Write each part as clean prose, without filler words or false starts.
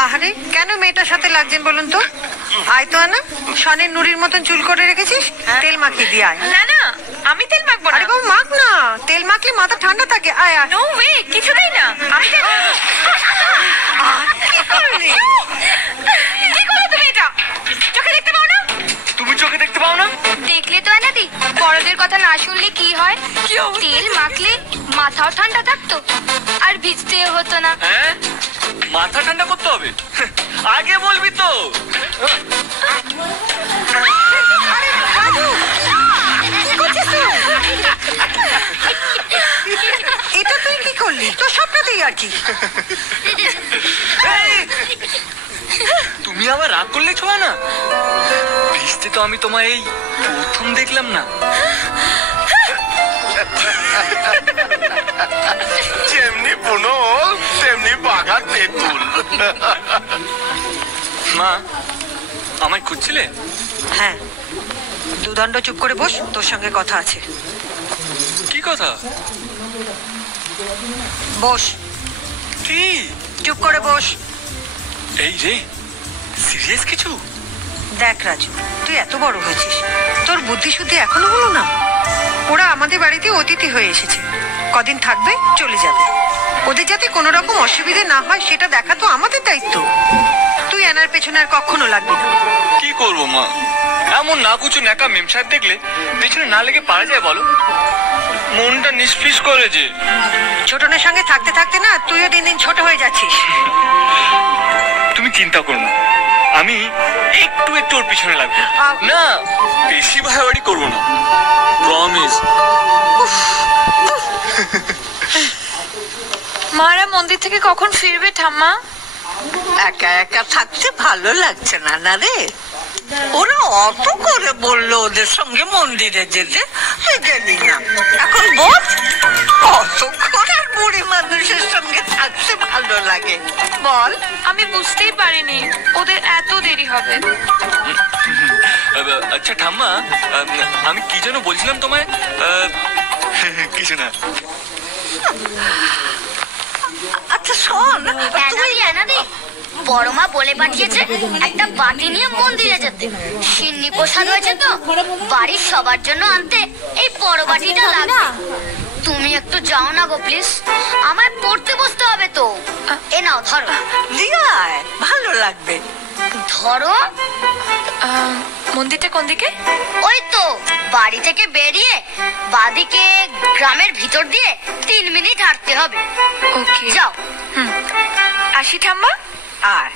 আহারে, কেন মেয়েটার সাথে লাগছেন বলুন তো? আয় তো আনা, শনের নুরির মতন চুল করে রেখেছিস, তেল মাখিয়ে দিয়ে আয়। না না, আমি তেল মাখবো না। আরে বাবা, মাখ না, তেল মাখলে মাথা ঠান্ডা থাকে। আয় আয়। নো ওয়ে, কিছুতেই না। আমি তেল কি করলি? কি করলে তুমি এটা? চোখে দেখতে পাও না? তুমি চোখে দেখতে পাও না? দেখলে তো আনাদি, বড়দের কথা না শুনলে কি হয়? তেল মাখলে মাথাও ঠান্ডা থাকতো আর ভিজতেও হতো না। হ্যাঁ, মাথা ঠান্ডা করতে হবে, আগে বলবি তো। এটা তুই কি করলি? তোর স্বপ্নতেই আর কি। তুমি আবার রাগ করলে ছোঁয়া না? ভিজতে তো আমি তোমায় এই প্রথম দেখলাম না। যেমনি বুনো তেমনি বাঘা তেঁতুল। মা, আমায় খুঁজছিলে? হ্যাঁ, দুদণ্ড চুপ করে বস, তোর সঙ্গে কথা আছে। কি কথা? বস। কি? চুপ করে বস। এই রে, সিরিয়াস কিছু? দেখ রাজু, তুই এত বড় হয়েছিস, তোর বুদ্ধি শুদ্ধি এখনো হলো না? ওরা আমাদের বাড়িতে অতিথি হয়ে এসেছে, কদিন থাকবে চলে যাবে। ওদের যাতে কোনো রকম অসুবিধে না হয় সেটা দেখা তো আমাদের দায়িত্ব। তুই আনার পেছনে আর কখনো লাগবি না। কি করবো মা, এমন না কুচু ন্যাকা মেম সাহেব দেখলে পেছনে না লেগে পারা যায় বলো? মনটা নিষ্পিস করে যে। ছোটনের সঙ্গে থাকতে থাকতে না তুইও দিন দিন ছোট হয়ে যাচ্ছিস। তুমি চিন্তা করো না, আমি একটু একটু ওর পিছনে লাগবো না, বেশি ভাড়াবাড়ি করবো না, প্রমিস। মারা মন্দির থেকে কখন ফিরবে ঠাম্মা? একা একা থাকতে ভালো লাগছে না না রে? ওরা অত করে বললো ওদের সঙ্গে মন্দিরে যেতে, গেলি না। এখন বল, কতক্ষণ আর বুড়ি মানুষের সঙ্গে থাকতে ভালো লাগে বল? আমি বুঝতেই পারিনি ওদের এত দেরি হবে। আচ্ছা ঠাম্মা, আমি কি যেন বলছিলাম তোমায়? কিছু না। আচ্ছা শোন, আনাদি, বড় মা বলে পাঠিয়েছে একটা বাটি নিয়ে মন্দিরে যেতে। সিন্নি প্রসাদ হয়েছে তো, বাড়ির সবার জন্য আনতে এই বড় বাটিটা লাগবে। তুমি একটু যাও না গো প্লিজ, আমায় পড়তে বসতে হবে তো। এ নাও ধরো। দিয়ে আয়, ভালো লাগবে। ধরো। মন্দিরটা কোন দিকে? ওই তো বাড়ি থেকে বেরিয়ে বাদিকে গ্রামের ভিতর দিয়ে 3 মিনিট হাঁটতে হবে। ওকে, যাও। আসি ঠাম্মা। আয়।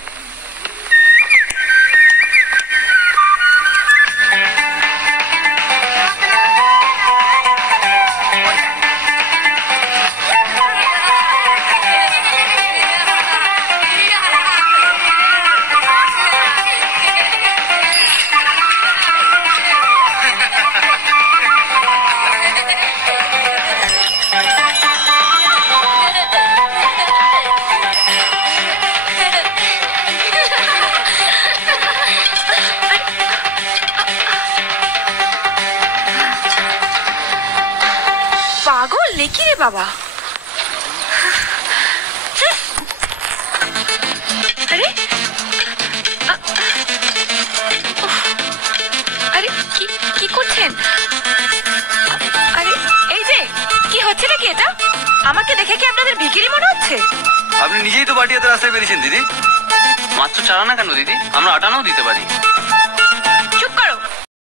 পাগল নাকি রে বাবা? আরে আরে কি করছেন? আরে এই যে কি হচ্ছে নাকি এটা? আমাকে দেখে কি আপনাদের ভিখিরি মনে হচ্ছে? আপনি নিজেই তো বাটিয়াতে রাস্তায় বেরিয়েছেন দিদি। মাত্র 4 আনা কেন দিদি? আমরা 8 আনাও দিতে পারি।